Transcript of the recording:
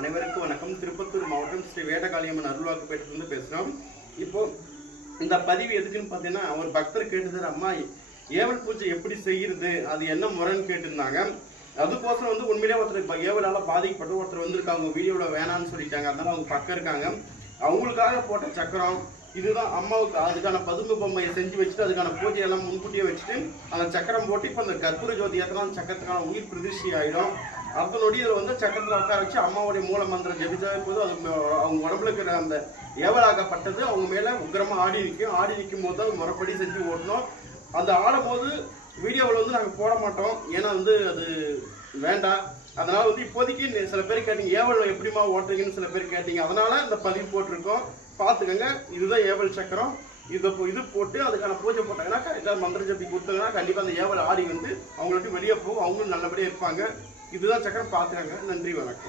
அனைவருக்கும் வணக்கம். திருப்பத்தூர் மாவட்டம் ஸ்ரீ வேடகாளியம்மன் அருள்வாக்குப்பேட்டிலிருந்து பேசுகிறோம். இப்போ இந்த பதிவு எதுக்குன்னு பார்த்தீங்கன்னா, ஒரு பக்தர் கேட்டது, அம்மா ஏவல் பூஜை எப்படி செய்கிறது, அது என்ன முறைன்னு கேட்டிருந்தாங்க. அதுக்கோசரம் உண்மையிலே ஒருத்தர் ஏவலால் பாதிக்கப்பட்டு ஒருத்தர் வந்திருக்காங்க, வீடியோவில் வேணான்னு சொல்லிட்டாங்க. அதனால அவங்க பக்கம் இருக்காங்க. அவங்களுக்காக போட்ட சக்கரம் இதுதான். அம்மாவுக்கு அதுக்கான பதுங்கு பொம்மையை செஞ்சு வச்சுட்டு அதுக்கான பூஜையெல்லாம் முன்கூட்டியே வச்சுட்டு அந்த சக்கரம் போட்டு இப்போ அந்த கற்பூர ஜோதி ஏற்றலாம். சக்கரத்துக்கான உயிர் பிரதிஷ்டி ஆகிடும். அடுத்த நொடியில் சக்கரத்தில் உட்கார வச்சு அம்மாவுடைய மூல மந்திரம் ஜெபிச்சா போது அது அவங்க உடம்புல இருக்கிற அந்த ஏவலாகப்பட்டது அவங்க மேலே உக்கிரமாக ஆடி நிற்கும். ஆடி நிற்கும் போது தான் முறைப்படி செஞ்சு ஓட்டணும். அந்த ஆடும்போது வீடியோவில் நாங்கள் போட மாட்டோம். ஏன்னா அது வேண்டாம். அதனால் இப்போதைக்கு சில பேர் கேட்டீங்க, ஏவல் எப்படிமா ஓட்டுறீங்கன்னு சில பேர் கேட்டீங்க. அதனால் இந்த பதிவு போட்டிருக்கோம், பார்த்துக்கோங்க. இதுதான் ஏவல் சக்கரம். இது போட்டு அதுக்கான பூஜை போட்டாங்கன்னா, கரெக்டாக மந்திர ஜப்பி கொடுத்தாங்கன்னா கண்டிப்பாக அந்த ஏவல் ஆடி அவங்களுக்கு வெளியே போகும். அவங்களும் நல்லபடியாக இருப்பாங்க. இதுதான் சக்கரம், பார்த்துக்கோங்க. நன்றி, வணக்கம்.